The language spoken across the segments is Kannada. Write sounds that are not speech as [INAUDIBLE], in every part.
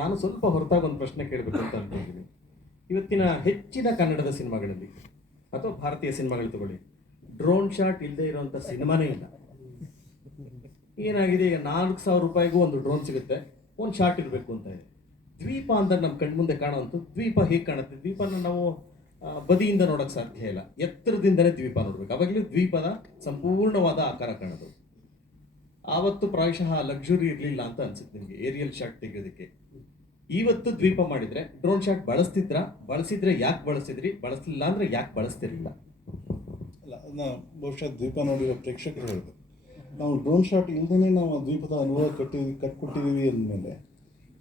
ನಾನು ಸ್ವಲ್ಪ ಹೊರತಾಗಿ ಒಂದು ಪ್ರಶ್ನೆ ಕೇಳಬೇಕು ಅಂತ ಅನ್ಕೊಂಡಿದ್ದೀನಿ. ಇವತ್ತಿನ ಹೆಚ್ಚಿನ ಕನ್ನಡದ ಸಿನಿಮಾಗಳಲ್ಲಿ, ಅಥವಾ ಭಾರತೀಯ ಸಿನಿಮಾಗಳು ತಗೊಳ್ಳಿ, ಡ್ರೋನ್ ಶಾಟ್ ಇಲ್ಲದೆ ಇರುವಂಥ ಸಿನಿಮಾನೇ ಇಲ್ಲ. ಏನಾಗಿದೆ, ಈಗ ನಾಲ್ಕು ಸಾವಿರ ರೂಪಾಯಿಗೂ ಒಂದು ಡ್ರೋನ್ ಸಿಗುತ್ತೆ, ಒಂದು ಶಾಟ್ ಇರಬೇಕು ಅಂತ ಇದೆ ದ್ವೀಪ ಅಂತ ನಮ್ಮ ಕಣ್ಮುಂದೆ ಕಾಣುವಂಥ ದ್ವೀಪ ಹೇಗೆ ಕಾಣುತ್ತೆ? ದ್ವೀಪನ ನಾವು ಬದಿಯಿಂದ ನೋಡೋಕ್ಕೆ ಸಾಧ್ಯ ಇಲ್ಲ. ಎತ್ತರದಿಂದಲೇ ದ್ವೀಪ ನೋಡ್ಬೇಕು. ಅವಾಗಲೂ ದ್ವೀಪದ ಸಂಪೂರ್ಣವಾದ ಆಕಾರ ಕಾಣೋದು ಆವತ್ತು ಪ್ರಾಯಶಃ ಲಕ್ಸುರಿ ಇರಲಿಲ್ಲ ಅಂತ ಅನ್ಸುತ್ತೆ ನಿಮಗೆ ಏರಿಯಲ್ ಶಾಟ್ ತೆಗೆಯೋದಕ್ಕೆ. ಇವತ್ತು ದ್ವೀಪ ಮಾಡಿದ್ರೆ ಡ್ರೋನ್ ಶಾಟ್ ಬಳಸ್ತಿದ್ರ? ಬಳಸಿದ್ರೆ ಯಾಕೆ ಬಳಸಿದ್ರಿ? ಬಳಸಲಿಲ್ಲ ಅಂದ್ರೆ ಯಾಕೆ ಬಳಸ್ತಿರ್ಲಿಲ್ಲ? ಅಲ್ಲ ಬಹುಶಃ ದ್ವೀಪ ನೋಡಿರೋ ಪ್ರೇಕ್ಷಕರು ಹೇಳಿದ್ರು ನಾವು ಡ್ರೋನ್ ಶಾಟ್ ಇಲ್ದೇ ನಾವು ದ್ವೀಪದ ಅನುಭವ ಕಟ್ಟಿದ್ವಿ ಕಟ್ಕೊಟ್ಟಿದ್ದೀವಿ ಅಂದಮೇಲೆ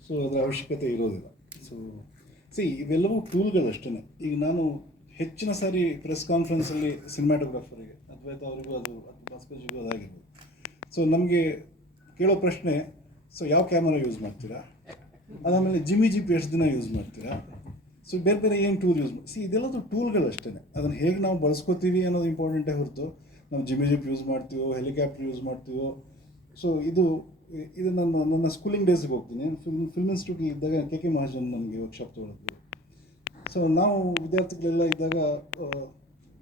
ಸೊ ಅದರ ಅವಶ್ಯಕತೆ ಇರೋದಿಲ್ಲ. ಸೊ ಸಿ ಇವೆಲ್ಲವೂ ಟೂಲ್ಗಳಷ್ಟೇ ಈಗ ನಾನು ಹೆಚ್ಚಿನ ಸಾರಿ ಪ್ರೆಸ್ ಕಾನ್ಫರೆನ್ಸಲ್ಲಿ ಸಿನಿಮಾಟೋಗ್ರಾಫರಿಗೆ ಅದ್ವೈತ ಅವರಿಗೂ ಅದು ಭಾಸ್ಕರ್ಜಿಗೂ ಸೊ ನಮಗೆ ಕೇಳೋ ಪ್ರಶ್ನೆ ಸೊ ಯಾವ ಕ್ಯಾಮರಾ ಯೂಸ್ ಮಾಡ್ತೀರಾ? ಅದಾದಮೇಲೆ ಜಿಮ್ಮಿ ಜಿ ಎಷ್ಟು ದಿನ ಯೂಸ್ ಮಾಡ್ತೀರಾ? ಸೊ ಬೇರೆ ಬೇರೆ ಏನು ಟೂಲ್ ಯೂಸ್ ಮಾಡಿ ಸಿ ಇದೆಲ್ಲದು ಟೂಲ್ಗಳು ಅಷ್ಟೇ ಅದನ್ನು ಹೇಗೆ ನಾವು ಬಳಸ್ಕೋತೀವಿ ಅನ್ನೋದು ಇಂಪಾರ್ಟೆಂಟೇ ಹೊರತು, ನಾವು ಜಿಮ್ಮಿ ಜಿಪ್ ಯೂಸ್ ಮಾಡ್ತೀವೋ ಹೆಲಿಕಾಪ್ಟರ್ ಯೂಸ್ ಮಾಡ್ತೀವೋ ಸೊ ಇದು ಇದು ನನ್ನ ನನ್ನ ಸ್ಕೂಲಿಂಗ್ ಡೇಸಿಗೆ ಹೋಗ್ತೀನಿ. ಫಿಲ್ಮ್ ಫಿಲ್ಮ್ ಇನ್ಸ್ಟಿಟ್ಯೂಟ್ ಇದ್ದಾಗ ಕೆ ಕೆ ಮಹಾಜನ್ ನಮಗೆ ವರ್ಕ್ಶಾಪ್ ತೊಗೊಳಿದ್ರು ಸೊ ನಾವು ವಿದ್ಯಾರ್ಥಿಗಳೆಲ್ಲ ಇದ್ದಾಗ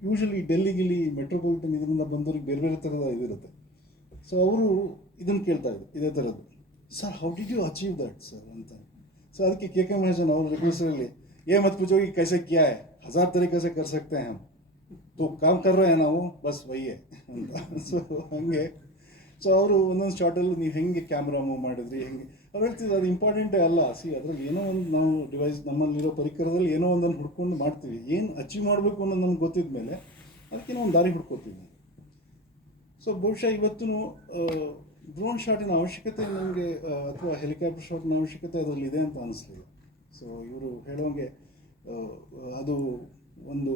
ಯೂಶ್ವಲಿ ಡೆಲ್ಲಿಗಿಲ್ಲಿ ಮೆಟ್ರೋಪಾಲಿಟನ್ ಇದರಿಂದ ಬಂದವ್ರಿಗೆ ಬೇರೆ ಬೇರೆ ಥರದ ಇದಿರುತ್ತೆ. ಸೊ ಅವರು ಇದನ್ನು ಕೇಳ್ತಾ ಇದ್ರು, ಇದೇ ಥರದ್ದು sir how did you achieve that sir ಅಂತ. ಸೊ ಅದಕ್ಕೆ ಕೆ. ಕೆ. ಮಹಾಜನ್ ಅವ್ರ ರಿಕ್ವೆಸ್ಟಲ್ಲಿ ಏ ಮತ್ ಪೂಜೋಗಿ, ಕೈಸೆ ಕ್ಯಾ ಹಜಾರ್ ತರೀಕೆ ಸೆ ಕರ್ ಸಕ್ತೆ ಹ್ಯಾಮ್ ತು ಕಾಮ್ ಕರ್ರೋ ನಾವು, ಬಸ್ ವೈಯೆ ಅಂತ. ಸೊ ಹಂಗೆ. ಸೊ ಅವರು ಒಂದೊಂದು ಶಾರ್ಟಲ್ಲಿ ನೀವು ಹೆಂಗೆ ಕ್ಯಾಮ್ರಾ ಮೂವ್ ಮಾಡಿದ್ರಿ, ಹೆಂಗೆ? ಅವ್ರು ಹೇಳ್ತಿದ್ರು, ಅದು ಇಂಪಾರ್ಟೆಂಟೇ ಅಲ್ಲ. ಸಿ, ಅದ್ರಲ್ಲಿ ಏನೋ ಒಂದು ನಾವು ಡಿವೈಸ್ ನಮ್ಮಲ್ಲಿರೋ ಪರಿಕರದಲ್ಲಿ ಏನೋ ಒಂದನ್ನು ಹುಡ್ಕೊಂಡು ಮಾಡ್ತೀವಿ. ಏನು ಅಚೀವ್ ಮಾಡಬೇಕು ಅನ್ನೋದು ನಮ್ಗೆ ಗೊತ್ತಿದ್ಮೇಲೆ, ಅದಕ್ಕೆ ನಾವು ಒಂದು ದಾರಿ ಹುಡ್ಕೋತೀವಿ. ಸೊ ಬಹುಶಃ ಇವತ್ತು ಡ್ರೋನ್ ಶಾಟಿನ ಅವಶ್ಯಕತೆ ನಮಗೆ ಅಥವಾ ಹೆಲಿಕಾಪ್ಟರ್ ಶಾಟಿನ ಅವಶ್ಯಕತೆ ಅದರಲ್ಲಿ ಇದೆ ಅಂತ ಅನಿಸ್ಲಿಲ್ಲ. ಸೊ ಇವರು ಹೇಳೋಂಗೆ ಅದು ಒಂದು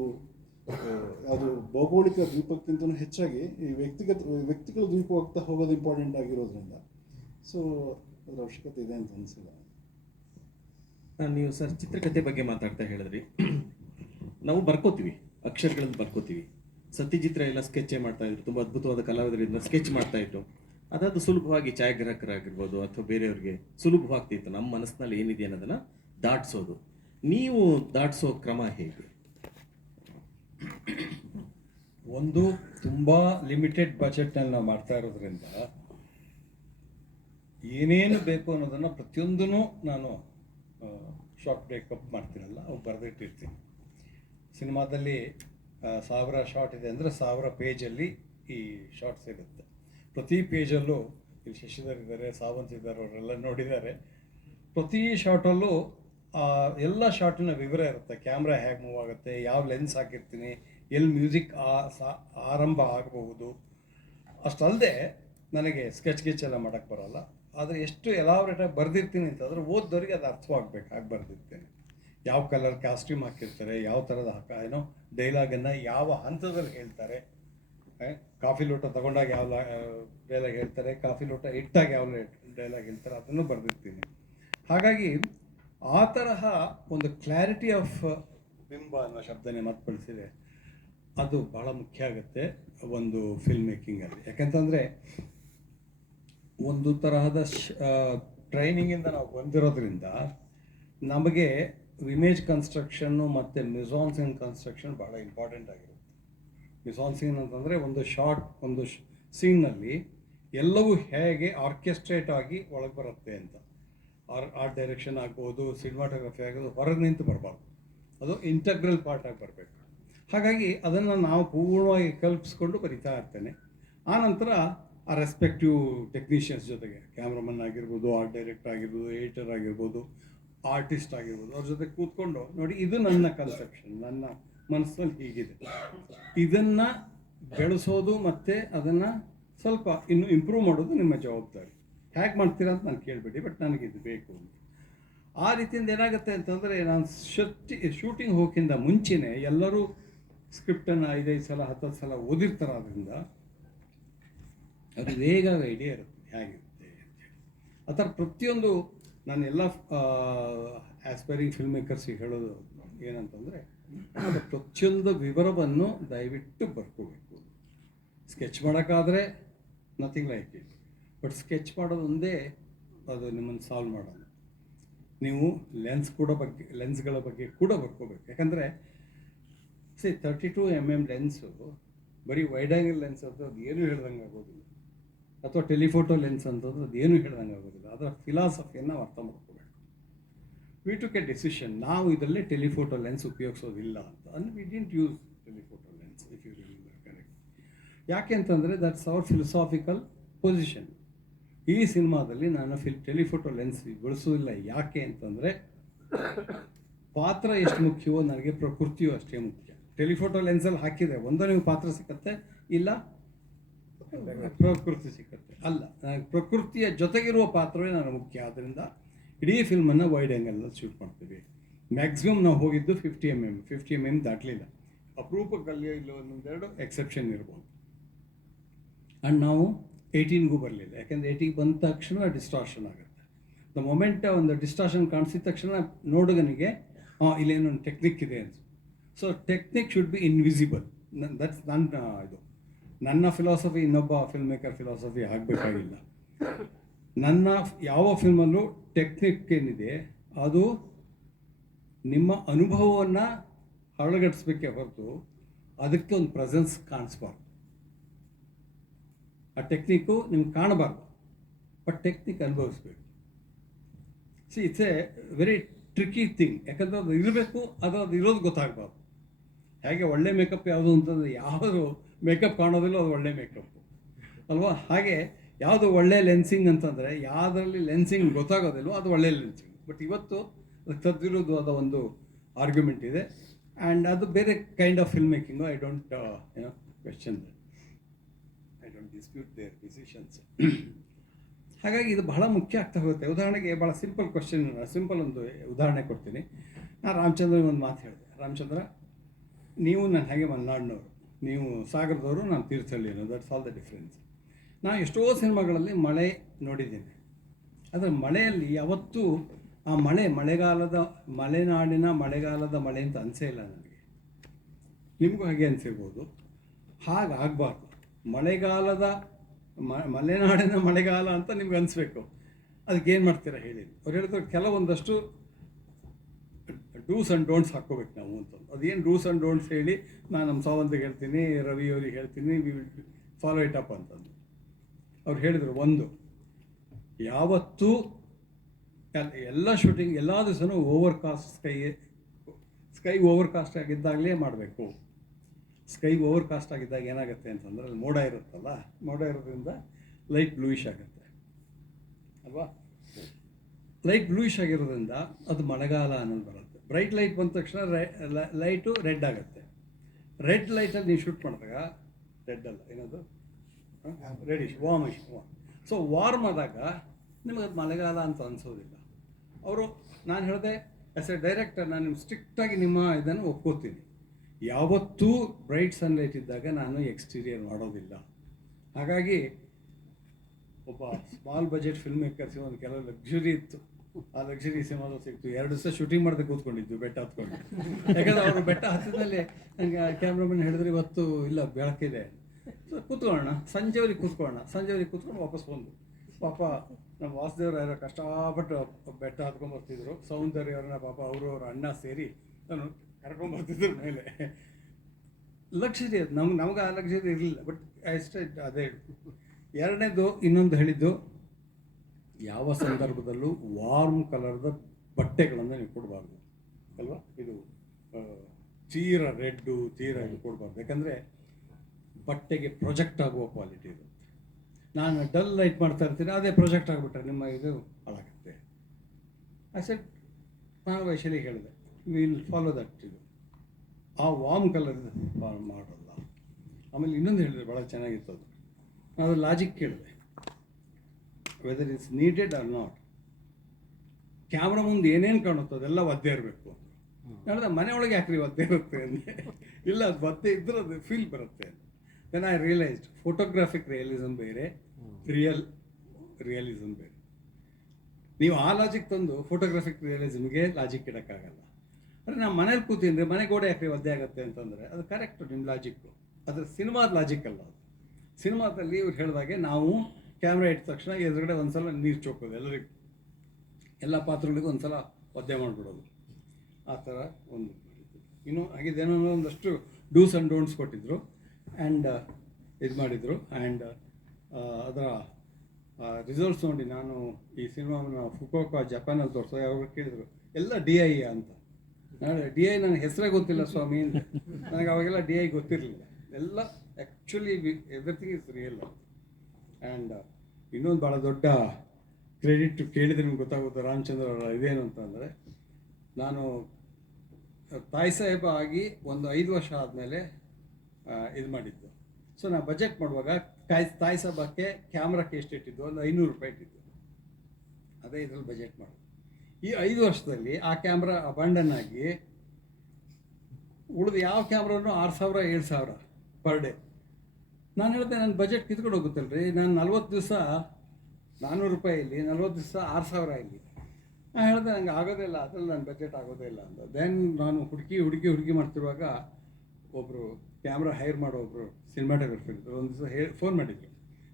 ಅದು ಭೌಗೋಳಿಕ ದ್ವೀಪಕ್ಕಿಂತ ಹೆಚ್ಚಾಗಿ ಈ ವ್ಯಕ್ತಿಗತ, ವ್ಯಕ್ತಿಗಳ ದ್ವೀಪವಾಗ್ತಾ ಹೋಗೋದು ಇಂಪಾರ್ಟೆಂಟ್ ಆಗಿರೋದ್ರಿಂದ. ಸೊ ಅದರ ಅವಶ್ಯಕತೆ ಇದೆ ಅಂತ ಅನಿಸಿಲ್ಲ ನೀವು ಸರ್ ಚಿತ್ರಕಥೆ ಬಗ್ಗೆ ಮಾತಾಡ್ತಾ ಹೇಳಿದ್ರಿ. ನಾವು ಬರ್ಕೋತೀವಿ, ಅಕ್ಷರಗಳನ್ನು ಬರ್ಕೋತೀವಿ. ಸತ್ಯಜಿತ್ರ ಎಲ್ಲ ಸ್ಕೆಚ್ ಮಾಡ್ತಾ ಇದ್ರು. ತುಂಬ ಅದ್ಭುತವಾದ ಕಲಾವಿದರಿಂದ ಸ್ಕೆಚ್ ಮಾಡ್ತಾ ಇದ್ರು. ಅದಾದ ಸುಲಭವಾಗಿ ಛಾಯಾಗ್ರಾಹಕರಾಗಿರ್ಬೋದು ಅಥವಾ ಬೇರೆಯವ್ರಿಗೆ ಸುಲಭವಾಗ್ತಿತ್ತು ನಮ್ಮ ಮನಸ್ಸಿನಲ್ಲಿ ಏನಿದೆ ಅನ್ನೋದನ್ನ ದಾಟಿಸೋದು. ನೀವು ದಾಟಿಸೋ ಕ್ರಮ ಹೇಗೆ? ಒಂದು, ತುಂಬ ಲಿಮಿಟೆಡ್ ಬಜೆಟ್ನಲ್ಲಿ ನಾವು ಮಾಡ್ತಾ ಇರೋದ್ರಿಂದ ಏನೇನು ಬೇಕು ಅನ್ನೋದನ್ನು ಪ್ರತಿಯೊಂದನ್ನು ನಾನು ಶಾರ್ಟ್ ಬ್ರೇಕಪ್ ಮಾಡ್ತೀನಲ್ಲ ಅವು ಬರೆದಿಟ್ಟಿರ್ತೀನಿ. ಸಿನಿಮಾದಲ್ಲಿ ಸಾವಿರ ಶಾರ್ಟ್ ಇದೆ ಅಂದರೆ ಸಾವಿರ ಪೇಜಲ್ಲಿ ಈ ಶಾರ್ಟ್ ಸಿಗುತ್ತೆ ಪ್ರತಿ ಪೇಜಲ್ಲೂ ಇಲ್ಲಿ ಶಶಿಧರ್ ಇದ್ದಾರೆ ಸಾವಂತ್ ಇದ್ದಾರೆ ಅವರೆಲ್ಲ ನೋಡಿದ್ದಾರೆ. ಪ್ರತಿ ಶಾರ್ಟಲ್ಲೂ ಎಲ್ಲ ಶಾರ್ಟಿನ ವಿವರ ಇರುತ್ತೆ. ಕ್ಯಾಮ್ರಾ ಹೇಗೆ ಮೂವ್ ಆಗುತ್ತೆ, ಯಾವ ಲೆನ್ಸ್ ಹಾಕಿರ್ತೀನಿ, ಎಲ್ಲಿ ಮ್ಯೂಸಿಕ್ ಆ ಆರಂಭ ಆಗಬಹುದು. ಅಷ್ಟಲ್ಲದೆ ನನಗೆ ಸ್ಕೆಚ್ ಗಿಚ್ ಎಲ್ಲ ಮಾಡೋಕ್ಕೆ ಬರೋಲ್ಲ. ಆದರೆ ಎಷ್ಟು ಎಲಾಬ್ರೇಟಾಗಿ ಬರೆದಿರ್ತೀನಿ ಅಂತಂದರೆ ಓದ್ದವರಿಗೆ ಅದು ಅರ್ಥವಾಗಬೇಕು, ಹಾಗೆ ಬರೆದಿರ್ತೀನಿ. ಯಾವ ಕಲರ್ ಕಾಸ್ಟ್ಯೂಮ್ ಹಾಕಿರ್ತಾರೆ, ಯಾವ ಥರದ ಹಾಕ, ಏನೋ ಡೈಲಾಗನ್ನು ಯಾವ ಹಂತದಲ್ಲಿ ಹೇಳ್ತಾರೆ ಕಾಫಿ ಲೋಟ ತಗೊಂಡಾಗ ಯಾವ ಡೈಲಾಗ್ ಹೇಳ್ತಾರೆ ಕಾಫಿ ಲೋಟ ಇಟ್ಟಾಗ ಯಾವ ಡೈಲಾಗ್ ಹೇಳ್ತಾರೆ, ಅದನ್ನು ಬರೆದಿರ್ತೀನಿ. ಹಾಗಾಗಿ ಆ ತರಹ ಒಂದು ಕ್ಲಾರಿಟಿ ಆಫ್ ಬಿಂಬ ಅನ್ನೋ ಶಬ್ದನೇ ಬಳಸಿದೆ ಅದು ಬಹಳ ಮುಖ್ಯ ಆಗುತ್ತೆ ಒಂದು ಫಿಲ್ಮ್ ಮೇಕಿಂಗಲ್ಲಿ ಯಾಕಂತಂದರೆ ಒಂದು ತರಹದ ಟ್ರೈನಿಂಗಿಂದ ನಾವು ಬಂದಿರೋದ್ರಿಂದ ನಮಗೆ ಇಮೇಜ್ ಕನ್ಸ್ಟ್ರಕ್ಷನ್ನು ಮತ್ತು ಮಿಸಾನ್ಸಿನ್ ಕನ್ಸ್ಟ್ರಕ್ಷನ್ ಭಾಳ ಇಂಪಾರ್ಟೆಂಟ್ ಆಗಿರುತ್ತೆ. ಮಿಸಾನ್ಸಿನ್ ಅಂತಂದರೆ ಒಂದು ಶಾರ್ಟ್ ಒಂದು ಸೀನ್ನಲ್ಲಿ ಎಲ್ಲವೂ ಹೇಗೆ ಆರ್ಕೆಸ್ಟ್ರೇಟ್ ಆಗಿ ಒಳಗೆ ಬರುತ್ತೆ ಅಂತ. ಆರ್ ಆರ್ಟ್ ಡೈರೆಕ್ಷನ್ ಆಗ್ಬೋದು ಸಿನಿಮಾಟೋಗ್ರಫಿ ಆಗೋದು ಹೊರಗೆ ನಿಂತು ಬರಬಾರ್ದು. ಅದು ಇಂಟಗ್ರಲ್ ಪಾರ್ಟ್ ಆಗಿ ಬರಬೇಕು. ಹಾಗಾಗಿ ಅದನ್ನು ನಾವು ಪೂರ್ಣವಾಗಿ ಕಲ್ಪಿಸ್ಕೊಂಡು ಬರಿತಾ ಇರ್ತೇನೆ. ಆನಂತರ ಆ ರೆಸ್ಪೆಕ್ಟಿವ್ ಟೆಕ್ನಿಷಿಯನ್ಸ್ ಜೊತೆಗೆ ಕ್ಯಾಮ್ರಾಮನ್ ಆಗಿರ್ಬೋದು ಆರ್ಟ್ ಡೈರೆಕ್ಟರ್ ಆಗಿರ್ಬೋದು ಎಡಿಟರ್ ಆಗಿರ್ಬೋದು ಆರ್ಟಿಸ್ಟ್ ಆಗಿರ್ಬೋದು, ಅವ್ರ ಜೊತೆ ಕೂತ್ಕೊಂಡು, ನೋಡಿ ಇದು ನನ್ನ ಕನ್ಸೆಪ್ಷನ್ ನನ್ನ ಮನಸ್ಸಲ್ಲಿ ಹೀಗಿದೆ. ಇದನ್ನು ಬೆಳೆಸೋದು ಮತ್ತು ಅದನ್ನು ಸ್ವಲ್ಪ ಇನ್ನು ಇಂಪ್ರೂವ್ ಮಾಡೋದು ನಿಮ್ಮ ಜವಾಬ್ದಾರಿ. ಹೇಗೆ ಮಾಡ್ತೀರಾ ಅಂತ ನಾನು ಕೇಳಬೇಡಿ ಬಟ್ ನನಗೆ ಇದು ಬೇಕು ಆ ರೀತಿಯಿಂದ ಏನಾಗುತ್ತೆ ಅಂತಂದರೆ, ನಾನು ಶಕ್ತಿ ಶೂಟಿಂಗ್ ಹೋಗಿಂದ ಮುಂಚೆನೇ ಎಲ್ಲರೂ ಸ್ಕ್ರಿಪ್ಟನ್ನು ಐದೈದು ಸಲ ಹತ್ತತ್ತು ಸಲ ಓದಿರ್ತಾರೆ ಅದರಿಂದ ಅದು ಬೇಗ ಐಡಿಯಾ ಇರುತ್ತೆ, ಹೇಗಿರುತ್ತೆ ಅಂತೇಳಿ ಆ ಥರ ಪ್ರತಿಯೊಂದು ನಾನು ಎಲ್ಲ ಆಸ್ಪೈರಿಂಗ್ ಫಿಲ್ಮ್ ಮೇಕರ್ಸಿಗೆ ಹೇಳೋದು ಏನಂತಂದರೆ ಅದು ಪ್ರತಿಯೊಂದು ವಿವರವನ್ನು ದಯವಿಟ್ಟು ಬರ್ಕೋಬೇಕು. Sketch ಮಾಡೋಕ್ಕಾದರೆ nothing like it but sketch ಮಾಡೋದೊಂದೇ ಅದು ನಿಮ್ಮನ್ನು ಸಾಲ್ವ್ ಮಾಡೋದು. ನೀವು ಲೆನ್ಸ್ ಕೂಡ ಬಗ್ಗೆ ಲೆನ್ಸ್ಗಳ ಬಗ್ಗೆ ಕೂಡ ಬರ್ಕೋಬೇಕು. ಯಾಕಂದರೆ see thirty two M M lens ಬರೀ ವೈಡ್ ಆ್ಯಂಗಲ್ ಲೆನ್ಸ್ ಅಂತ ಅದು ಏನೂ ಹೇಳ್ದಂಗೆ ಆಗೋದಿಲ್ಲ. ಅಥವಾ ಟೆಲಿಫೋಟೋ ಲೆನ್ಸ್ ಅಂತಂದ್ರೆ ಅದು ಏನೂ ಹೇಳ್ದಂಗೆ ಆಗೋದಿಲ್ಲ. ಅದರ ಫಿಲಾಸಫಿಯನ್ನು ನಾವು ಅರ್ಥ ಮಾಡ್ಕೋಬೇಕು. ವಿ ಟುಕ್ ಎ ಡಿಸಿಷನ್ ನಾವು ಇದರಲ್ಲಿ ಟೆಲಿಫೋಟೋ ಲೆನ್ಸ್ ಉಪಯೋಗಿಸೋದಿಲ್ಲ ಅಂತ. ಅಂದ್ರೆ we didn't use telephoto lens if you remember correct ಯಾಕೆ ಅಂತಂದರೆ ದಟ್ಸ್ ಅವರ್ ಫಿಲಸಾಫಿಕಲ್ ಪೊಸಿಷನ್ ಈ ಸಿನಿಮಾದಲ್ಲಿ ನಾನು ಫಿಲ್, ಟೆಲಿಫೋಟೋ ಲೆನ್ಸ್ ಬಳಸೋದಿಲ್ಲ ಯಾಕೆ ಅಂತಂದರೆ, ಪಾತ್ರ ಎಷ್ಟು ಮುಖ್ಯವೋ, ನನಗೆ ಪ್ರಕೃತಿಯು ಅಷ್ಟೇ ಮುಖ್ಯ. ಟೆಲಿಫೋಟೋ ಲೆನ್ಸಲ್ಲಿ ಹಾಕಿದರೆ ಒಂದೋ ನಿಮಗೆ ಪಾತ್ರ ಸಿಕ್ಕತ್ತೆ, ಇಲ್ಲ ಪ್ರಕೃತಿ ಸಿಕ್ಕತ್ತೆ. ಅಲ್ಲ ನನಗೆ ಪ್ರಕೃತಿಯ ಜೊತೆಗಿರುವ ಪಾತ್ರವೇ ನನಗೆ ಮುಖ್ಯ. ಆದ್ದರಿಂದ ಇಡೀ ಫಿಲ್ಮನ್ನು ವೈಡ್ ಆ್ಯಂಗಲಲ್ಲಿ ಶೂಟ್ ಮಾಡ್ತೀವಿ. ಮ್ಯಾಕ್ಸಿಮಮ್ ನಾವು ಹೋಗಿದ್ದು fifty M M fifty M M ದಾಟಲಿಲ್ಲ. ಅಪರೂಪಕ್ಕಲ್ಲಿ ಇಲ್ಲ ಒಂದೆರಡು ಎಕ್ಸೆಪ್ಷನ್ ಇರ್ಬೋದು. ಆ್ಯಂಡ್ ನಾವು ಏಯ್ಟೀನ್ಗೂ ಬರಲಿಲ್ಲ. ಯಾಕೆಂದರೆ ಏಯ್ಟಿಗೆ ಬಂದ ತಕ್ಷಣ ಡಿಸ್ಟಾರ್ಷನ್ ಆಗುತ್ತೆ. ದ ಮೊಮೆಂಟ್ ಒಂದು ಡಿಸ್ಟಾರ್ಷನ್ ಕಾಣಿಸಿದ ತಕ್ಷಣ ನೋಡುಗನಿಗೆ ಹಾಂ ಇಲ್ಲೇನೊಂದು ಟೆಕ್ನಿಕ್ ಇದೆ ಅಂತ so technique should be invisible that's ನನ್ನ ಇದು. ನನ್ನ ಫಿಲಾಸಫಿ ಇನ್ನೊಬ್ಬ ಫಿಲ್ಮ್ ಮೇಕರ್ ಫಿಲಾಸಫಿ ಆಗಬೇಕಾಗಿಲ್ಲ. ನನ್ನ ಯಾವ ಫಿಲ್ಮಲ್ಲೂ ಟೆಕ್ನಿಕ್ ಏನಿದೆ, ಅದು ನಿಮ್ಮ ಅನುಭವವನ್ನು ಹರಳುಗಟ್ಟಿಸ್ಬೇಕೇ ಹೊರತು ಅದಕ್ಕೆ ಒಂದು ಪ್ರೆಸೆನ್ಸ್ ಕಾಣಿಸ್ಬಾರ್ದು. ಆ ಟೆಕ್ನಿಕ್ಕು ನಿಮ್ಗೆ ಕಾಣಬಾರ್ದು but technique ಅನುಭವಿಸ್ಬೇಕು. See it's a very tricky thing ಯಾಕಂದ್ರೆ ಅದು ಇರಬೇಕು, ಅದು ಅದು ಇರೋದು ಗೊತ್ತಾಗಬಾರ್ದು. ಹೇಗೆ ಒಳ್ಳೆ ಮೇಕಪ್ ಯಾವುದು ಅಂತಂದರೆ ಯಾವುದು ಮೇಕಪ್ ಕಾಣೋದಿಲ್ಲ, ಅದು ಒಳ್ಳೆ ಮೇಕಪ್. ಅಲ್ವಾ? ಹಾಗೆ ಯಾವುದು ಒಳ್ಳೆ ಲೆನ್ಸಿಂಗ್ ಅಂತಂದರೆ, ಯಾವುದರಲ್ಲಿ ಲೆನ್ಸಿಂಗ್ ಗೊತ್ತಾಗೋದಿಲ್ವೋ ಅದು ಒಳ್ಳೆ ಲೆನ್ಸಿಂಗ್ ಬಟ್ ಇವತ್ತು ತದ್ವಿರುದ್ಧವಾದ ಒಂದು ಆರ್ಗ್ಯುಮೆಂಟ್ ಇದೆ. ಆ್ಯಂಡ್ ಅದು ಬೇರೆ kind of film making I don't ಏನೋ question I don't dispute their decisions ಹಾಗಾಗಿ ಇದು ಬಹಳ ಮುಖ್ಯ ಆಗ್ತಾ ಹೋಗುತ್ತೆ. ಉದಾಹರಣೆಗೆ ಭಾಳ ಸಿಂಪಲ್ ಕ್ವಶನ್ ಸಿಂಪಲ್ ಒಂದು ಉದಾಹರಣೆ ಕೊಡ್ತೀನಿ. ನಾನು ರಾಮಚಂದ್ರನಿಗೆ ಒಂದು ಮಾತು ಹೇಳಿದೆ. ರಾಮಚಂದ್ರ, ನೀವು ನನ್ನ ಹಾಗೆ ಮಲೆನಾಡಿನವರು. ನೀವು ಸಾಗರದವರು, ನಾನು ತೀರ್ಥಹಳ್ಳಿಯವರು ದಟ್ಸ್ ಆಲ್ ದ ಡಿಫ್ರೆನ್ಸ್ ನಾನು ಎಷ್ಟೋ ಸಿನಿಮಾಗಳಲ್ಲಿ ಮಳೆ ನೋಡಿದ್ದೀನಿ. ಆದರೆ ಮಳೆಯಲ್ಲಿ ಯಾವತ್ತೂ ಆ ಮಳೆ, ಮಳೆಗಾಲದ, ಮಲೆನಾಡಿನ ಮಳೆಗಾಲದ ಮಳೆ ಅಂತ ಅನಿಸೇ ಇಲ್ಲ ನನಗೆ. ನಿಮಗೂ ಹಾಗೆ ಅನಿಸಿರ್ಬೋದು. ಹಾಗಾಗಬಾರ್ದು. ಮಳೆಗಾಲದ, ಮ, ಮಲೆನಾಡಿನ ಮಳೆಗಾಲ ಅಂತ ನಿಮ್ಗೆ ಅನಿಸ್ಬೇಕು. ಅದಕ್ಕೆ ಏನು ಮಾಡ್ತೀರಾ ಹೇಳಿ. ಅವ್ರು ಹೇಳಿದ್ರು, ಕೆಲವೊಂದಷ್ಟು ಡೂಸ್ ಆ್ಯಂಡ್ ಡೋಂಟ್ಸ್ ಹಾಕ್ಕೋಬೇಕು ನಾವು ಅಂತ ಅದೇನು ಡೂಸ್ ಆ್ಯಂಡ್ ಡೋಂಟ್ಸ್ ಹೇಳಿ ನಾನು ನಮ್ಮ ಸಾವಂತಿಗೆ ಹೇಳ್ತೀನಿ, ರವಿ ಅವ್ರಿಗೆ ಹೇಳ್ತೀನಿ we will follow it up ಅಂತಂದು. ಅವ್ರು ಹೇಳಿದರು ಒಂದು, ಯಾವತ್ತೂ ಎಲ್ಲ ಶೂಟಿಂಗ್ ಎಲ್ಲ ದಿವಸನೂ overcast sky sky overcast ಆಗಿದ್ದಾಗಲೇ ಮಾಡಬೇಕು. ಸ್ಕೈ ಓವರ್ ಕಾಸ್ಟ್ ಆಗಿದ್ದಾಗ ಏನಾಗುತ್ತೆ ಅಂತಂದ್ರೆ ಅಲ್ಲಿ ಮೋಡ ಇರುತ್ತಲ್ಲ, ಮೋಡ ಇರೋದ್ರಿಂದ ಲೈಟ್ ಬ್ಲೂಯಿಶ್ ಆಗುತ್ತೆ. ಅಲ್ವಾ? ಲೈಟ್ ಬ್ಲೂಯಿಶ್ ಆಗಿರೋದ್ರಿಂದ ಅದು ಮಳೆಗಾಲ ಅನ್ನೋದು ಬ್ರೈಟ್ ಲೈಟ್ ಬಂದ ತಕ್ಷಣ ಲೈಟು ರೆಡ್ ಆಗುತ್ತೆ. ರೆಡ್ ಲೈಟಲ್ಲಿ ನೀವು ಶೂಟ್ ಮಾಡಿದಾಗ ರೆಡ್ ಅಲ್ಲ, ಏನದು? Reddish warmish warm so warm ಆದಾಗ ನಿಮಗೆ ಅದು ಮಳೆಗಾಲ ಅಂತ ಅನಿಸೋದಿಲ್ಲ. ಅವರು, ನಾನು ಹೇಳಿದೆ ಆ್ಯಸ್ ಎ ಡೈರೆಕ್ಟರ್ ನಾನು ನಿಮ್ಮ ಸ್ಟ್ರಿಕ್ಟಾಗಿ ನಿಮ್ಮ ಇದನ್ನು ಒಪ್ಕೋತೀನಿ. ಯಾವತ್ತೂ ಬ್ರೈಟ್ ಸನ್ಲೈಟ್ ಇದ್ದಾಗ ನಾನು ಎಕ್ಸ್ಟೀರಿಯರ್ ಮಾಡೋದಿಲ್ಲ. ಹಾಗಾಗಿ, ಒಬ್ಬ ಸ್ಮಾಲ್ ಬಜೆಟ್ ಫಿಲ್ಮ್ ಮೇಕರ್ಸಿಗೆ ಒಂದು ಕೆಲವು ಲಕ್ಸುರಿ ಇತ್ತು. ಆ ಲಕ್ಷ್ಮಿ ಸಿನಿಮಾ ಸಿಕ್ತು. ಎರಡು ದಿವಸ ಶೂಟಿಂಗ್ ಮಾಡ್ದೆ ಕೂತ್ಕೊಂಡಿದ್ದು, ಬೆಟ್ಟ ಹತ್ಕೊಂಡು. ಯಾಕಂದ್ರೆ ಅವರು ಬೆಟ್ಟ ಆ ನನಗೆ ಕ್ಯಾಮ್ರಾಮನ್ ಹೇಳಿದ್ರು, ಇವತ್ತು ಇಲ್ಲ ಬೆಳಕಿದೆ ಕೂತ್ಕೊಳ್ಳೋಣ ಕೂತ್ಕೊಳ್ಳೋಣ. ಸಂಜೆವರೆಗೆ ಕೂತ್ಕೊಳ್ಳೋಣ. ಸಂಜೆವರೆಗೆ ಕೂತ್ಕೊಂಡು ವಾಪಸ್ ಬಂದು. ಪಾಪ, ನಮ್ಮ ವಾಸುದೇವ್ರ ಯಾರೋ ಕಷ್ಟಪಟ್ಟು ಬೆಟ್ಟ ಹತ್ಕೊಂಡು ಬರ್ತಿದ್ರು. ಸೌಂದರ್ಯ ಅವ್ರನ್ನ ಪಾಪ ಅವರು ಅವ್ರ ಅಣ್ಣ ಸೇರಿ ನಾನು ಕರ್ಕೊಂಡು ಬರ್ತಿದ್ರು ಮೇಲೆ. ಲಕ್ಷರಿ ಅದು. ನಮ್ಗೆ ನಮ್ಗೆ ಆ ಲಕ್ಷರಿ ಇರಲಿಲ್ಲ. ಬಟ್ ಅಷ್ಟೇ ಅದೇ. ಎರಡನೇದು, ಇನ್ನೊಂದು ಹೇಳಿದ್ದು ಯಾವ ಸಂದರ್ಭದಲ್ಲೂ ವಾರ್ಮ್ ಕಲರ್ದ ಬಟ್ಟೆಗಳನ್ನು ನೀವು ಕೊಡಬಾರ್ದು. ಅಲ್ವಾ? ಇದು ತೀರ ರೆಡ್ಡು, ತೀರ ಇದು ಕೊಡಬಾರ್ದು. ಯಾಕಂದರೆ ಬಟ್ಟೆಗೆ ಪ್ರೊಜೆಕ್ಟ್ ಆಗುವ ಕ್ವಾಲಿಟಿ ಇರುತ್ತೆ ನಾನು ಡಲ್ ಲೈಟ್ ಮಾಡ್ತಾ ಇರ್ತೀನಿ, ಅದೇ ಪ್ರೊಜೆಕ್ಟ್ ಆಗಿಬಿಟ್ರೆ ನಿಮ್ಮ ಇದು ಹಾಳಾಗುತ್ತೆ. ಸೆಟ್ ನಾನು ವೈಶಾಲಿ ಹೇಳಿದೆ ವಿಲ್ ಫಾಲೋ ದಟ್ ಇದು. ಆ ವಾರ್ಮ್ ಕಲರ್ ಮಾಡೋಲ್ಲ. ಆಮೇಲೆ ಇನ್ನೊಂದು ಹೇಳಿದ್ರೆ ಭಾಳ ಚೆನ್ನಾಗಿತ್ತು ಅದು. ನಾನು ಲಾಜಿಕ್ ಕೇಳಿದೆ. Whether it's needed or not camera ಮುಂದೆ ಏನೇನು ಕಾಣುತ್ತೋ ಅದೆಲ್ಲ ಒದ್ದೆ ಇರಬೇಕು. ಹೇಳಿದೆ ಮನೆ ಒಳಗೆ ಯಾಕ್ರಿ ಒದ್ದೆ ಇರುತ್ತೆ ಅಂದರೆ ಇಲ್ಲ ಅದು ಒದ್ದೆ ಇದ್ರೆ ಅದು ಫೀಲ್ ಬರುತ್ತೆ. Then I realised photographic realism ಬೇರೆ ರಿಯಲ್ ರಿಯಲಿಸಮ್ ಬೇರೆ. ನೀವು ಆ ಲಾಜಿಕ್ ತಂದು ಫೋಟೋಗ್ರಾಫಿಕ್ ರಿಯಲಿಸಮ್ಗೆ ಲಾಜಿಕ್ ಇಡೋಕ್ಕಾಗಲ್ಲ. ಅಂದರೆ ನಾವು ಮನೇಲಿ ಕೂತಿದ್ರೆ ಮನೆ ಗೋಡೆ ಯಾಕೆ ಒದ್ದೆ ಆಗುತ್ತೆ ಅಂತಂದರೆ ಅದು ಕರೆಕ್ಟು ನಿಮ್ಮ ಲಾಜಿಕ್ಕು ಅದು ಸಿನಿಮಾದ ಲಾಜಿಕ್ ಅಲ್ಲ ಅದು. ಸಿನಿಮಾದಲ್ಲಿ ಇವ್ರು ಹೇಳಿದಾಗೆ ನಾವು ಕ್ಯಾಮ್ರಾ ಇಟ್ಟ ತಕ್ಷಣ ಎದುರುಗಡೆ ಒಂದ್ಸಲ ನೀರು ಚೋಕೋದು, ಎಲ್ಲರಿಗೂ. ಎಲ್ಲ ಪಾತ್ರಗಳಿಗೂ ಒಂದ್ಸಲ ಒದ್ದೆ ಮಾಡಿಬಿಡೋದು. ಆ ಥರ ಒಂದು ಇನ್ನು ಹಾಗಿದ್ದೇನೋ ಒಂದಷ್ಟು ಡೂಸ್ ಆ್ಯಂಡ್ ಡೋಂಟ್ಸ್ ಕೊಟ್ಟಿದ್ದರು ಆ್ಯಂಡ್ ಇದು ಮಾಡಿದರು. ಆ್ಯಂಡ್ ಅದರ ರಿಸಲ್ಟ್ಸ್ ನೋಡಿ ನಾನು ಈ ಸಿನಿಮಾವನ್ನು ಫುಕೋಕ ಜಪಾನಲ್ಲಿ ತೋರಿಸೋ ಯಾವಾಗ ಕೇಳಿದರು, ಎಲ್ಲ ಡಿ ಐ ಅಂತ. ನಾನು ಡಿ ಐ ನನಗೆ ಹೆಸರೇ ಗೊತ್ತಿಲ್ಲ ಸ್ವಾಮಿ ನನಗೆ ಅವಾಗೆಲ್ಲ ಡಿ ಐ ಗೊತ್ತಿರಲಿಲ್ಲ. ಎಲ್ಲ actually everything is real and ಇನ್ನೊಂದು ಭಾಳ ದೊಡ್ಡ ಕ್ರೆಡಿಟ್ ಕೇಳಿದ್ರೆ ನಿಮ್ಗೆ ಗೊತ್ತಾಗುತ್ತೆ ರಾಮಚಂದ್ರ ಅವರ ಇದೇನು ಅಂತಂದರೆ ನಾನು ತಾಯಿ ಸಾಹೇಬ ಆಗಿ ಒಂದು ಐದು ವರ್ಷ ಆದಮೇಲೆ ಇದು ಮಾಡಿದ್ದು. ಸೊ ನಾನು ಬಜೆಟ್ ಮಾಡುವಾಗ ತಾಯಿ ತಾಯಿ ಸಾಹೇಬಕ್ಕೆ ಕ್ಯಾಮ್ರಾಕ್ಕೆ ಎಷ್ಟು ಇಟ್ಟಿದ್ದು ಒಂದು ಐನೂರು ರೂಪಾಯಿ ಇಟ್ಟಿದ್ದು. ಅದೇ ಇದರಲ್ಲಿ ಬಜೆಟ್ ಮಾಡೋದು. ಈ ಐದು ವರ್ಷದಲ್ಲಿ ಆ ಕ್ಯಾಮ್ರಾ ಅಬಂಡನ್ ಆಗಿ ಉಳಿದ ಯಾವ ಕ್ಯಾಮ್ರಾನು ಆರು ಸಾವಿರ, ಏಳು ಸಾವಿರ ಪರ್ ಡೇ ನಾನು ಹೇಳಿದೆ ನನ್ನ ಬಜೆಟ್ ಕಿತ್ಕೊಂಡು ಹೋಗುತ್ತಲ್ರಿ? ನಾನು ನಲ್ವತ್ತು ದಿವಸ ನಾನ್ನೂರು ರೂಪಾಯಿ ಇಲ್ಲಿ, ನಲ್ವತ್ತು ದಿವಸ ಆರು ಸಾವಿರ ಇಲ್ಲಿ. ನಾನು ನಂಗೆ ಇಲ್ಲ, ಅದ್ರಲ್ಲಿ ನನ್ನ ಬಜೆಟ್ ಆಗೋದೇ ಇಲ್ಲ ಅಂತ. ದೆನ್ ನಾನು ಹುಡುಕಿ ಹುಡುಕಿ ಹುಡುಕಿ ಮಾಡ್ತಿರುವಾಗ ಒಬ್ಬರು ಕ್ಯಾಮ್ರಾ ಹೈರ್ ಮಾಡೋ ಒಬ್ಬರು ಸಿನಿಮಾಟೋಗ್ರಫರ್ ಇದ್ದರು ಒಂದು ದಿವಸ ಹೇಳಿ ಫೋನ್ ಮಾಡಿದ್ರು.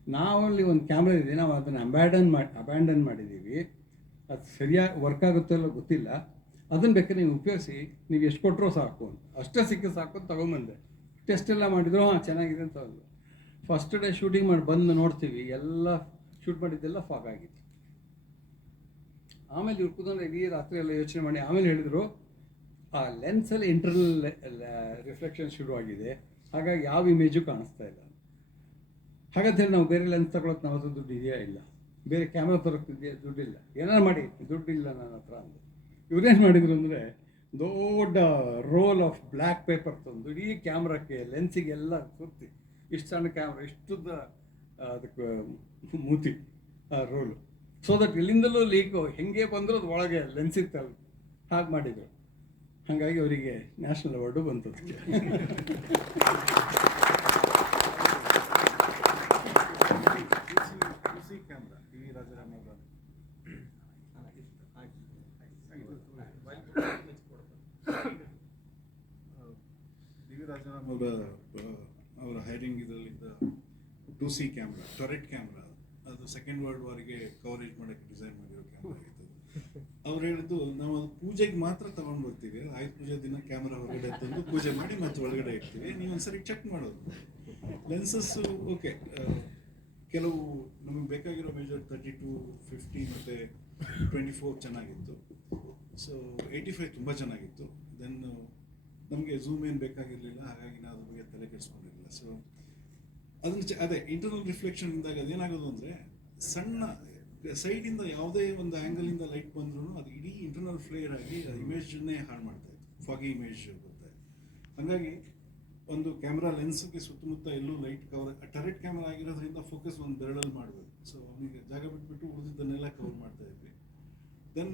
ನಾವಲ್ಲಿ ಒಂದು ಕ್ಯಾಮ್ರಾ ಇದೆ ನಾವು ಅದನ್ನು ಅಬ್ಯಾಂಡನ್ ಮಾಡಿ ಅಬ್ಯಾಂಡನ್ ಮಾಡಿದ್ದೀವಿ ಅದು ಸರಿಯಾಗಿ ವರ್ಕ್ ಆಗುತ್ತೋ ಇಲ್ಲೋ ಗೊತ್ತಿಲ್ಲ. ಅದನ್ನು ಬೇಕಾದ್ರೆ ನೀವು ಉಪಯೋಗಿಸಿ, ನೀವು ಎಷ್ಟು ಕೊಟ್ಟರೂ ಸಾಕು ಅಂತ. ಅಷ್ಟೇ ಸಿಕ್ಕಿ ಸಾಕು ಅಂತ ತೊಗೊಂಬಂದೆ. ಟೆಸ್ಟ್ ಎಲ್ಲ ಮಾಡಿದ್ರು, ಹಾಂ, ಚೆನ್ನಾಗಿದೆ ಅಂತ ಅಂದ್ರು. ಫಸ್ಟ್ ಡೇ ಶೂಟಿಂಗ್ ಮಾಡಿ ಬಂದು ನೋಡ್ತೀವಿ, ಎಲ್ಲ ಶೂಟ್ ಮಾಡಿದ್ದೆಲ್ಲ ಫಾಗ್ ಆಗಿತ್ತು. ಆಮೇಲೆ ಇವ್ರು ಕೂತ್ಕೊಂಡು ಇಡೀ ರಾತ್ರಿ ಎಲ್ಲ ಯೋಚನೆ ಮಾಡಿ, ಆಮೇಲೆ ಹೇಳಿದರು, ಆ ಲೆನ್ಸಲ್ಲಿ ಇಂಟರ್ನಲ್ ರಿಫ್ಲೆಕ್ಷನ್ ಶುರುವಾಗಿದೆ ಹಾಗಾಗಿ ಯಾವ ಇಮೇಜು ಕಾಣಿಸ್ತಾ ಇಲ್ಲ. ಹಾಗಂತ ನಾವು ಬೇರೆ ಲೆನ್ಸ್ ತಗೊಳಕ್ಕೆ ನಮ್ಮ ಹತ್ರ ದುಡ್ಡು ಇದೆಯಾ ಇಲ್ಲ? ಬೇರೆ ಕ್ಯಾಮ್ರಾ ತರೋಕ್ಕಿದೆಯಾ ದುಡ್ಡಿಲ್ಲ ಏನಾರು ಮಾಡಿ ದುಡ್ಡಿಲ್ಲ ನನ್ನ ಹತ್ರ ಅಂದು. ಇವ್ರೇನು ಮಾಡಿದ್ರು ಅಂದರೆ, ದೊಡ್ಡ ರೋಲ್ ಆಫ್ ಬ್ಲ್ಯಾಕ್ ಪೇಪರ್ ತಂದು ಇಡೀ ಕ್ಯಾಮ್ರಾಕ್ಕೆ ಲೆನ್ಸಿಗೆಲ್ಲ ಸುತ್ತಿ ಇಷ್ಟು ಸಣ್ಣ ಕ್ಯಾಮ್ರಾ ಇಷ್ಟುದ್ದ ಅದಕ್ಕೆ, ಮೂತಿ ರೋಲು ಸೊ ದಟ್ ಇಲ್ಲಿಂದಲೂ ಲೀಕು ಹೆಂಗೆ ಬಂದರೂ ಅದು ಒಳಗೆ ಲೆನ್ಸ್ ಇತ್ತಲ್ಲ, ಹಾಗೆ ಮಾಡಿದರು. ಹಾಗಾಗಿ ಅವರಿಗೆ ನ್ಯಾಷನಲ್ ಅವಾರ್ಡು ಬಂತು [LAUGHS] ಅದಕ್ಕೆ ಕ್ಯಾಮ್ರಾ ಟಿ ವಿ ರಾಜಾರಾಮ್ ಅವರ ಡಿ ವಿ ರಾಜಾರಾಮ್ ಅವರ ಅವರ hiring ಇದರಲ್ಲಿದ್ದ two C camera, turret camera, ಅದು ಸೆಕೆಂಡ್ ವರ್ಲ್ಡ್ ವಾರ್ಗೆ ಕವರೇಜ್ ಮಾಡೋಕ್ಕೆ ಡಿಸೈನ್ ಮಾಡಿರೋ ಕ್ಯಾಮ್ರಾ ಆಗಿತ್ತು ಅವ್ರು ಹೇಳಿದ್ದು, ನಾವು ಅದು ಪೂಜೆಗೆ ಮಾತ್ರ ತಗೊಂಡು ಬರ್ತೀವಿ ಆಯುಧ ಪೂಜೆ ದಿನ ಕ್ಯಾಮ್ರಾ ಹೊರಗಡೆ ತಂದು ಪೂಜೆ ಮಾಡಿ ಮತ್ತೆ ಒಳಗಡೆ ಇಡ್ತೀವಿ, ನೀವು ಒಂದ್ಸರಿ ಚೆಕ್ ಮಾಡೋದು. ಲೆನ್ಸಸ್ಸು ಓಕೆ ಕೆಲವು ನಮಗೆ ಬೇಕಾಗಿರೋ ಮೇಜರ್ ತರ್ಟಿ ಟು ಫಿಫ್ಟಿ ಮತ್ತು ಟ್ವೆಂಟಿ ಫೋರ್ ಚೆನ್ನಾಗಿತ್ತು. ಸೊ ಏಯ್ಟಿ ಫೈವ್ ತುಂಬ ಚೆನ್ನಾಗಿತ್ತು. ದೆನ್ ನಮಗೆ ಝೂಮ್ ಏನು ಬೇಕಾಗಿರಲಿಲ್ಲ, ಹಾಗಾಗಿ ನಾವು ಅದ್ರ ಬಗ್ಗೆ ತಲೆ ಕೆಡಿಸ್ಕೊಂಡಿರಲಿಲ್ಲ. ಸೊ ಅದನ್ನ ಅದೇ ಇಂಟರ್ನಲ್ ರಿಫ್ಲೆಕ್ಷನ್ ಇದ್ದಾಗ ಅದೇನಾಗೋದು ಅಂದರೆ ಸಣ್ಣ ಸೈಡಿಂದ ಯಾವುದೇ ಒಂದು ಆ್ಯಂಗಲಿಂದ ಲೈಟ್ ಬಂದ್ರೂ ಅದು ಇಡೀ ಇಂಟರ್ನಲ್ ಫ್ಲೇರ್ ಆಗಿ ಇಮೇಜನ್ನೇ ಹಾಳು ಮಾಡ್ತಾ ಇತ್ತು. ಫಾಗಿ ಇಮೇಜ್ ಬರ್ತಾ ಇತ್ತು ಹಾಗಾಗಿ ಒಂದು ಕ್ಯಾಮ್ರಾ ಲೆನ್ಸ್ಗೆ ಸುತ್ತಮುತ್ತ ಎಲ್ಲೂ ಲೈಟ್ ಕವರ್ ಟರೆಟ್ ಕ್ಯಾಮ್ರಾ ಆಗಿರೋದ್ರಿಂದ ಫೋಕಸ್ ಒಂದು ಬೆರಳಲ್ಲಿ ಮಾಡಬೇಕು ಸೊ ಅವನಿಗೆ ಜಾಗ ಬಿಟ್ಬಿಟ್ಟು ಉಳಿದಿದ್ದನ್ನೆಲ್ಲ ಕವರ್ ಮಾಡ್ತಾ ಇದ್ವಿ. ದೆನ್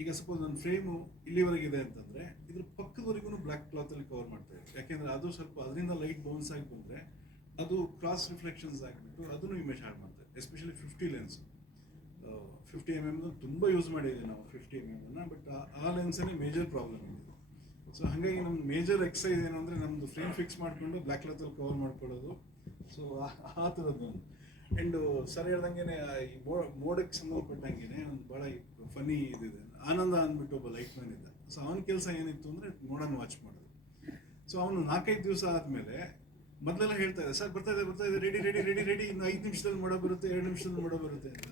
ಈಗ ಸಪೋಸ್ ನನ್ನ ಫ್ರೇಮು ಇಲ್ಲಿವರೆಗೆ ಇದೆ ಅಂತಂದರೆ ಇದ್ರ ಪಕ್ಕದವರೆಗೂ ಬ್ಲ್ಯಾಕ್ ಕ್ಲಾತಲ್ಲಿ ಕವರ್ ಮಾಡ್ತಾ ಇದ್ವಿ. ಯಾಕೆಂದರೆ ಅದು ಸ್ವಲ್ಪ ಅದರಿಂದ ಲೈಟ್ ಬೌನ್ಸ್ ಆಗಿ ಬಂದರೆ ಅದು ಕ್ರಾಸ್ ರಿಫ್ಲೆಕ್ಷನ್ಸ್ ಆಗಿಬಿಟ್ಟು ಅದನ್ನು ಇಮೇಜ್ ಹಾಳು ಮಾಡ್ತಾರೆ especially fifty lens fifty M M ತುಂಬ ಯೂಸ್ ಮಾಡಿದ್ದೀವಿ ನಾವು ಫಿಫ್ಟಿ ಎಂ ಎಮ್ನ ಬಟ್ ಆ ಲೆನ್ಸಲ್ಲಿ ಮೇಜರ್ ಪ್ರಾಬ್ಲಮ್ ಇದೆ. ಸೊ ಹಾಗಾಗಿ ನಮ್ಮ ಮೇಜರ್ ಎಕ್ಸೈಸ್ ಏನು ಅಂದರೆ ನಮ್ಮದು ಫ್ರೇಮ್ ಫಿಕ್ಸ್ ಮಾಡಿಕೊಂಡು ಬ್ಲ್ಯಾಕ್ ಕ್ಲಾತಲ್ಲಿ ಕವರ್ ಮಾಡ್ಕೊಳ್ಳೋದು. ಸೊ ಆ ಥರದ್ದು ಒಂದು. ಆ್ಯಂಡ್ ಸರ್ ಹೇಳ್ದಂಗೆ ಈ ಮೋಡಕ್ಕೆ ಸಂಬಂಧಪಟ್ಟಂಗೆ ಒಂದು ಭಾಳ ಫನಿ ಇದಿದೆ ಆನಂದ ಅಂದ್ಬಿಟ್ಟು ಒಬ್ಬ ಲೈಟ್ ಮ್ಯಾನ್ ಇದ್ದ. ಸೊ ಅವನ ಕೆಲಸ ಏನಿತ್ತು ಅಂದರೆ ಮೋಡನ್ ವಾಚ್ ಮಾಡೋದು. ಸೊ ಅವನು ನಾಲ್ಕೈದು ದಿವಸ ಆದಮೇಲೆ ಮೊದಲೆಲ್ಲ ಹೇಳ್ತಾ ಇದ್ದಾರೆ ಸರ್, ಬರ್ತಾ ಇದೆ ಬರ್ತಾ ಇದೆ ರೆಡಿ ರೆಡಿ ರೆಡಿ ರೆಡಿ ಇನ್ನು ಐದು ನಿಮಿಷದಲ್ಲಿ ಮೋಡ ಬರುತ್ತೆ, ಎರಡು ನಿಮಿಷದಲ್ಲಿ ಮೋಡ ಬರುತ್ತೆ ಅಂತ.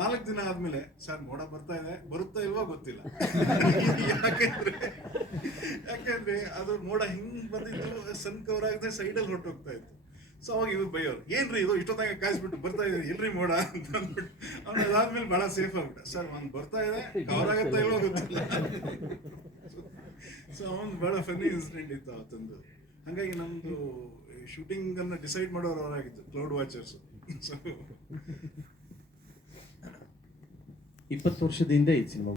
ನಾಲ್ಕು ದಿನ ಆದಮೇಲೆ, ಸರ್, ಮೋಡ ಬರ್ತಾ ಇದೆ, ಬರುತ್ತಾ ಇಲ್ವಾ ಗೊತ್ತಿಲ್ಲ. [LAUGHS] ಯಾಕೆಂದ್ರೆ ಯಾಕೆಂದ್ರೆ ಅದು ಮೋಡ ಹಿಂಗ್ ಬಂದಿದ್ದು ಸನ್ ಕವರ್ ಆಗದೆ ಸೈಡಲ್ಲಿ ಹೊರಟೋಗ್ತಾ ಇತ್ತು. ಸೊ ಅವಾಗ ಇವ್ರು ಬೈಯೋರು, ಏನ್ರಿ ಇದು, ಇಷ್ಟೊತ್ತಾಗ ಕಾಯಿಸ್ಬಿಟ್ಟು ಬರ್ತಾ ಇದೆ ಎಲ್ರಿ ಮೋಡ? ಅಂತ ಅಂದ್ಬಿಟ್ಟು, ಅವ್ನು ಅದಾದ್ಮೇಲೆ ಭಾಳ ಸೇಫ್ ಆಗ್ಬಿಟ್ಟ, ಸರ್ ಅವ್ನು ಬರ್ತಾ ಇದೆ ಕವರ್ ಆಗುತ್ತಾ ಇಲ್ವಾ ಗೊತ್ತಿಲ್ಲ? ಸೊ ಅವ್ನು ಭಾಳ ಫನಿ ಇನ್ಸಿಡೆಂಟ್ ಇತ್ತು ಅವತ್ತೊಂದು. ಹಾಗಾಗಿ ನಮ್ದು ಶೂಟಿಂಗ್ ಅನ್ನ ಡಿಸೈಡ್ ಮಾಡೋರು ಅವರಾಗಿತ್ತು ಕ್ಲೌಡ್ ವಾಚರ್ಸ್ ಇಪ್ಪತ್ತು ವರ್ಷದಿಂದ ಈ ಸಿನಿಮಾ